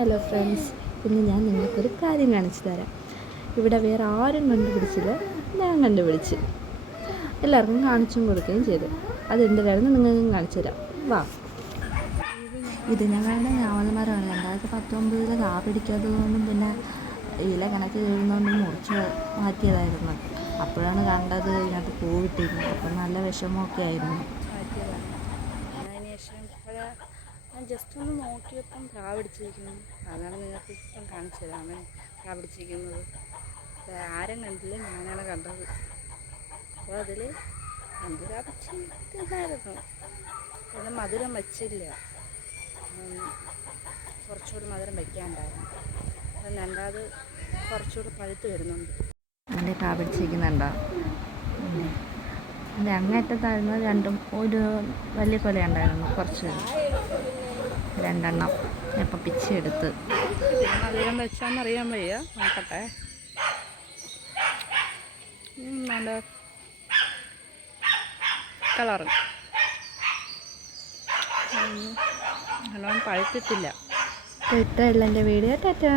Hello friends, ഇന്ന് ഞാൻ നിങ്ങൾക്കൊരു കാര്യം കാണിച്ചു തരാം. ഇവിടെ വേറെ ആരും കണ്ടുപിടിച്ചില്ല, ഞാൻ കണ്ടുപിടിച്ച് എല്ലാവർക്കും കാണിച്ചും കൊടുക്കുകയും ചെയ്തു. അതെന്തിനായിരുന്നു നിങ്ങൾക്കും കാണിച്ചു തരാം. വാ. ഇത് ഞങ്ങളുടെ ഞാവൽമരമാണ്. 2019 കാ പിടിക്കാത്തതുകൊണ്ടും പിന്നെ ഇല കണക്ക് കീഴുന്നതുകൊണ്ടും മുറിച്ച് മാറ്റിയതായിരുന്നു. അപ്പോഴാണ് കണ്ടത് ഇതിനകത്ത് പൂവിട്ടിരുന്നു. അപ്പം നല്ല വിഷമമൊക്കെ ആയിരുന്നു. ഞാൻ ജസ്റ്റ് ഒന്ന് നോക്കിയപ്പം പ്രാ പിടിച്ചിരിക്കുന്നു. അതാണ് നിങ്ങൾക്ക് ഇപ്പം കാണിച്ചു തരാമേ. പ്രാ പിടിച്ചിരിക്കുന്നത് ആരും കണ്ടില്ല, ഞാനാണ് കണ്ടത്. അപ്പോൾ അതിൽ എന്തിനാ പിടിച്ചിരുന്നായിരുന്നു. പിന്നെ മധുരം വെച്ചില്ല, കുറച്ചുകൂടി മധുരം വയ്ക്കാനുണ്ടായിരുന്നു. അപ്പം രണ്ടാമത് കുറച്ചുകൂടി പഴുത്ത് വരുന്നുണ്ട്. അതിൻ്റെ പ്രാ പിടിച്ചിരിക്കുന്നുണ്ടോ? അതിൻ്റെ അങ്ങേറ്റത്തായിരുന്നു രണ്ടും. ഒരു വലിയ കൊല ഉണ്ടായിരുന്നു, കുറച്ച് രണ്ടെണ്ണം ഇപ്പം പിച്ചെടുത്ത്. മധുരം വെച്ചാന്നറിയാൻ വയ്യ, നോക്കട്ടെ. നല്ല കളറ് നല്ലോണം പഴുത്തിട്ടില്ല. ഇത്രയുള്ള എൻ്റെ വീഡിയോ. ടാറ്റാ.